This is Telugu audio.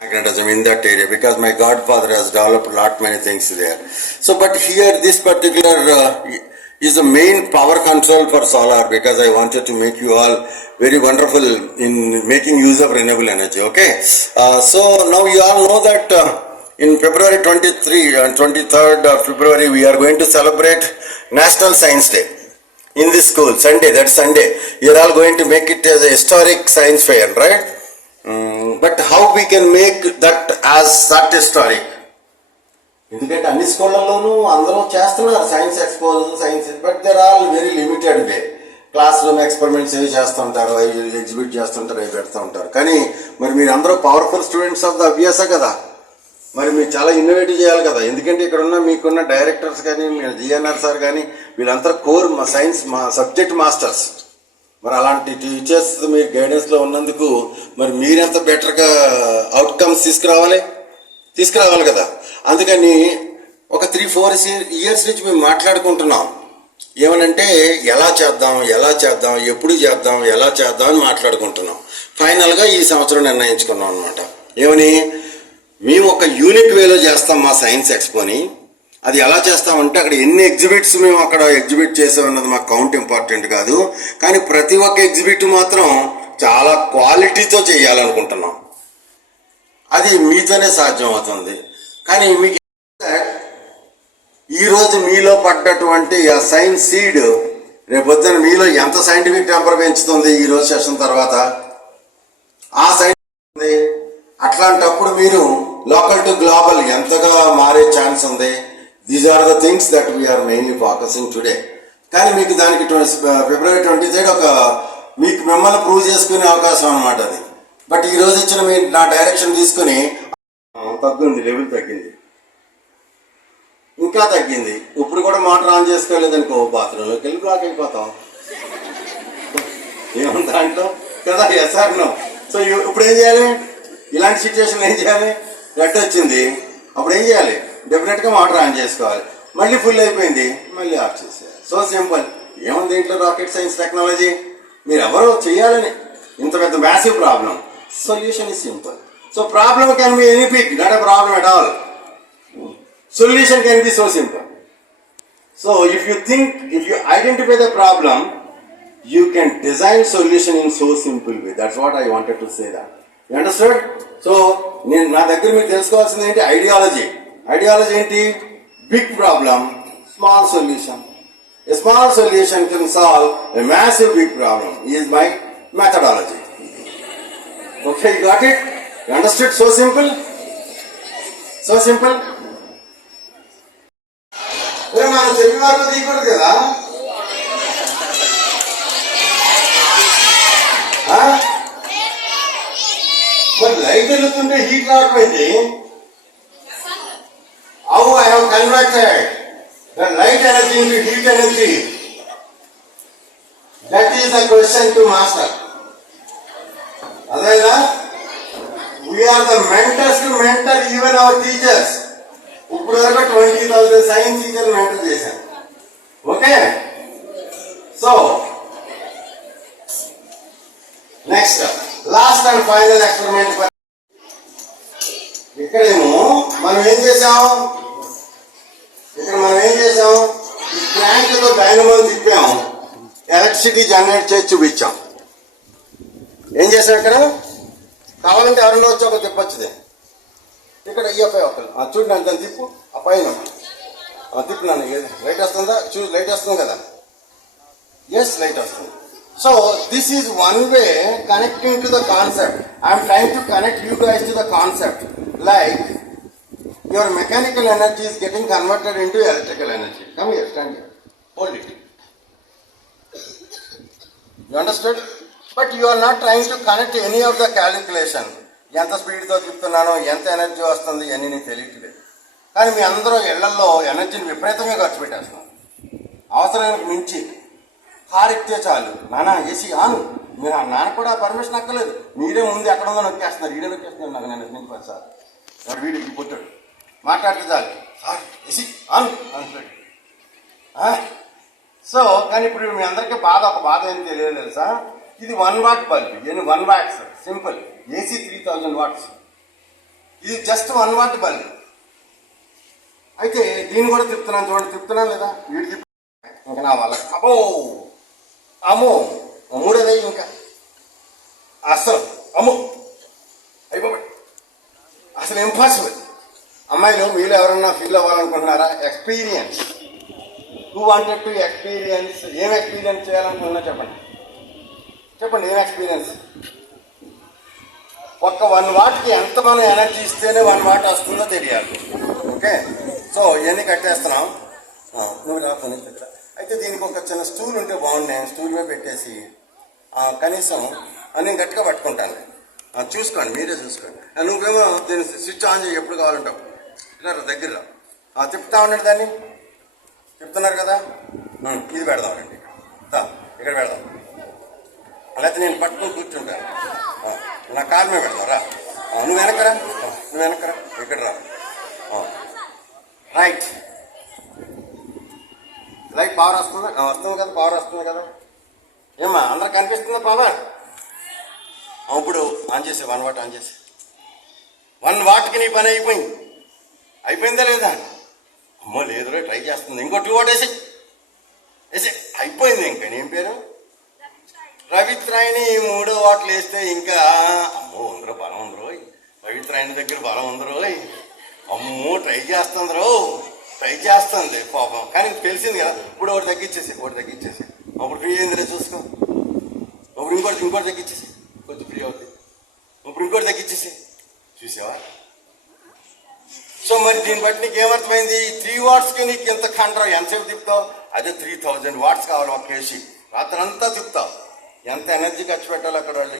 magnetism in that area because my godfather has developed lot many things there. So, but here this particular is the main power control for solar because I wanted to make you all very wonderful in making use of renewable energy. Okay, so now you all know that in February 23 and 23rd of February we are going to celebrate National Science Day in this school. Sunday, that's Sunday. You are all going to make it as a historic science fair, right? But how we can make that as that historic? ఎందుకంటే అన్ని స్కూళ్ళల్లోనూ అందరూ చేస్తున్నారు science expose science, but there all very limited way. Classroom experiments ఏవి చేస్తుంటారు, అవి ఎగ్జిబిట్ చేస్తుంటారు, అవి పెడుతూ ఉంటారు. కానీ మరి మీరు అందరూ పవర్ఫుల్ స్టూడెంట్స్ ఆఫ్ ద అభ్యాస కదా, మరి మీరు చాలా ఇన్నోవేటివ్ చేయాలి కదా. ఎందుకంటే ఇక్కడ ఉన్న మీకున్న డైరెక్టర్స్ కానీ జిఎన్ఆర్ సార్ కానీ వీళ్ళంతా కోర్ సైన్స్ సబ్జెక్ట్ మాస్టర్స్. మరి అలాంటి టీచర్స్ మీరు గైడెన్స్లో ఉన్నందుకు మరి మీరెంత బెటర్గా అవుట్కమ్స్ తీసుకురావాలి కదా. అందుకని ఒక 3-4 ఇయర్స్ నుంచి మేము మాట్లాడుకుంటున్నాం. ఏమనంటే ఎలా చేద్దాం, ఎప్పుడు చేద్దాం, ఎలా చేద్దాం అని మాట్లాడుకుంటున్నాం. ఫైనల్గా ఈ సంవత్సరం నిర్ణయించుకున్నాం అనమాట. ఏమని, మేము ఒక యూనిక్ వేలో చేస్తాం మా సైన్స్ ఎక్స్పోని. అది ఎలా చేస్తామంటే అక్కడ ఎన్ని ఎగ్జిబిట్స్ మేము అక్కడ ఎగ్జిబిట్ చేసామన్నది మాకు కౌంట్ ఇంపార్టెంట్ కాదు, కానీ ప్రతి ఒక్క ఎగ్జిబిట్ మాత్రం చాలా క్వాలిటీతో చేయాలనుకుంటున్నాం. అది మీతోనే సాధ్యం అవుతుంది. కానీ మీకు ఈరోజు మీలో పడ్డటువంటి ఆ సైన్స్ సీడ్ రేపొద్దున మీలో ఎంత సైంటిఫిక్ టెంపర్ పెంచుతుంది ఈరోజు సెషన్ తర్వాత ఆ సైన్స్. అట్లాంటప్పుడు మీరు లోకల్ టు గ్లోబల్ ఎంతగా మారే ఛాన్స్ ఉంది. These are the things that we're mainly focusing today. కానీ మీకు దానికి February 23 ఒక మీకు మిమ్మల్ని ప్రూవ్ చేసుకునే అవకాశం అనమాట అది. బట్ ఈ రోజు ఇచ్చిన మీ నా డైరెక్షన్ తీసుకుని తగ్గింది, లెవెల్ తగ్గింది, ఇంకా తగ్గింది. ఇప్పుడు కూడా మోటార్ ఆన్ చేసుకోలేదనుకో బాత్రూంలోకి వెళ్ళి బ్లాక్ అయిపోతాం. ఏముంది దాంట్లో కదా, ఎస్ఆర్ నో. సో ఇప్పుడు ఏం చేయాలి, ఇలాంటి సిచ్యువేషన్ ఏం చేయాలి, గట్టి వచ్చింది అప్పుడు ఏం చేయాలి, డెఫినెట్గా మోటార్ ఆన్ చేసుకోవాలి. మళ్ళీ ఫుల్ అయిపోయింది, మళ్ళీ ఆఫ్ చేసేయాలి. So simple. ఏముంది దీంట్లో రాకెట్ సైన్స్ టెక్నాలజీ, మీరు ఎవరో చేయాలని ఇంత పెద్ద massive problem. Solution is simple. So problem can be any big, not a problem at all. Solution can be so simple. So if you identify the problem, you can design solution in so simple way. That's what I wanted to say that. You understood? So నా దగ్గర మీరు తెలుసుకోవాల్సింది ఏంటి, ఐడియాలజీ ఏంటి, big problem small solution. A small solution can solve a massive big problem is my methodology. Okay, you got it? You understood? So simple. మనం చెప్పి వరకు తీయకూడదు కదా. మరి లైట్ వెళ్తుంటే హీట్ రావట్లేదు. How I have converted the light energy into heat energy, that is the question to master. అదేనా, we are the mentors to mentor even our teachers. ఇప్పుడు వరకు 20,000 సైన్స్ టీచర్లు మెంటర్ చేశాను. Okay, so next last and final experiment. ఇక్కడేమో మనం ఏం చేసాం, ఈ ప్లాంట్తో డైనమో తిప్పాము, ఎలక్ట్రిసిటీ జనరేట్ చేసి చూపించాం. ఏం చేసాం ఇక్కడ, కావాలంటే ఎవరైనా వచ్చి ఒక తిప్పొచ్చుదే. ఇక్కడ ఈఎఫ్ఐ ఒకరు చూడు, నాకు దాన్ని తిప్పు, ఆ పైన తిప్పు. నన్ను లైట్ వస్తుందా చూడు, లైట్ వస్తుంది కదా, ఎస్ లైట్ వస్తుంది. So this is one way connecting to the concept. I'm trying to connect you guys to the concept, like your mechanical energy is getting converted into electrical energy. Come here, stand here, hold it. You understand? But you are not trying to connect any of the calculation. ఎంత స్పీడ్తో తిప్పుతున్నానో, ఎంత ఎనర్జీ వస్తుంది అని నీకు తెలియట్లేదు. కానీ మీ అందరూ ఇళ్లలో ఎనర్జీని విపరీతంగా ఖర్చు పెట్టేస్తున్నాం. అవసరానికి మించి కారు ఎక్కితే చాలు, నాన్న ఏసీ ఆను, మీరు నాన్న కూడా పర్మిషన్ అక్కర్లేదు, మీరే ముందు ఎక్కడ ఉందో నొక్కేస్తున్నారు. ఈడే నొక్కేస్తున్నారు నాకు, నేను నుంచి 10 సార్లు వాడు వీడికి పుట్టాడు మాట్లాడితే చాలు, సార్ ఏసీ ఆను అంటాడు. సో కానీ ఇప్పుడు మీ అందరికీ ఒక బాధ ఏం తెలియదు తెలుసా, ఇది 1 watt bulb, 1 watts simple. AC 3000 watts. ఇది జస్ట్ 1 వాట్ బల్బ్. అయితే దీన్ని కూడా తిప్పుతున్నాను చూడండి, తిప్పుతున్నాను లేదా, వీడి తిప్పు ఇంకా నా వల్ల అమ్మో అమ్మో మూడోదే ఇంకా అసలు అమ్మో అయిపోయి అసలు ఇంపాసిబుల్. అమ్మాయిలు మీరు ఎవరన్నా ఫీల్ అవ్వాలనుకుంటున్నారా? Experience, too wanted to experience. ఏం ఎక్స్పీరియన్స్ చేయాలనుకుంటున్నా చెప్పండి, చెప్పండి ఏం ఎక్స్పీరియన్స్? ఒక్క 1 వాట్కి ఎంత మనం ఎనర్జీ ఇస్తేనే 1 వాట్ వస్తుందో తెలియాలి. ఓకే, సో ఇవన్నీ కట్టేస్తున్నాం. నువ్వు రాకుండా ఇక్కడ అయితే దీనికి ఒక చిన్న స్టూల్ ఉంటే బాగుంది. నేను స్టూల్ మీద పెట్టేసి కనీసం నేను గట్టిగా పట్టుకుంటాను. చూసుకోండి, మీరే చూసుకోండి. నువ్వేమో దీన్ని స్విచ్ ఆన్ చేయి, ఎప్పుడు కావాలంటావు. ఇలా దగ్గర తిప్పుతా ఉండండి, దాన్ని చెప్తున్నారు కదా. ఇది పెడదామండి, ఇక్కడ పెడదాం. లేకపోతే నేను పట్టుకుని కూర్చుంటాను, నా కాలు మీద పెడదాం. రా, నువ్వు వెనకరా, నువ్వు వెనకరా, ఇక్కడ రా. రైట్, లైట్ పవర్ వస్తుంది, వస్తుంది కదా, పవర్ వస్తుంది కదా. ఏమ్మా అందరికి కనిపిస్తుందా పవర్? ఇప్పుడు ఆన్ చేసే 1 వాట్ ఆన్ చేసి 1 వాట్కి నీ పని అయిపోయింది. అయిపోయిందా లేదా? అమ్మో లేదు, ట్రై చేస్తుంది. ఇంకో 2 వాట్ వేసి అయిపోయింది. ఇంకా నేను పేరు రవిత్రాయిని 3వ వాట్లు వేస్తే ఇంకా అమ్మో ఉందరో బలం ఉందరో, రవిత్రాయిని దగ్గర బలం ఉందరో, అమ్మో ట్రై చేస్తుంది పాపం. కానీ తెలిసింది కదా, ఇప్పుడు ఒకటి తగ్గించేసి అప్పుడు ఫ్రీ అయిందిలే చూసుకో. ఇప్పుడు ఇంకోటి తగ్గించేసి కొంచెం ఫ్రీ అవుతుంది. ఇప్పుడు ఇంకోటి తగ్గించేసి చూసావా? సో మరి దీన్ని బట్టి నీకు ఏమర్థమైంది? 3 వాట్స్కి నీకు ఎంత కంట్రోల్, ఎంతసేపు తిప్పుతావు? అదే 3000 వాట్స్ కావాలి ఒక కేసీ. రాత్రంతా తిప్పుతావు. ఎంత ఎనర్జీ ఖర్చు పెట్టాలి అక్కడ వాళ్ళు.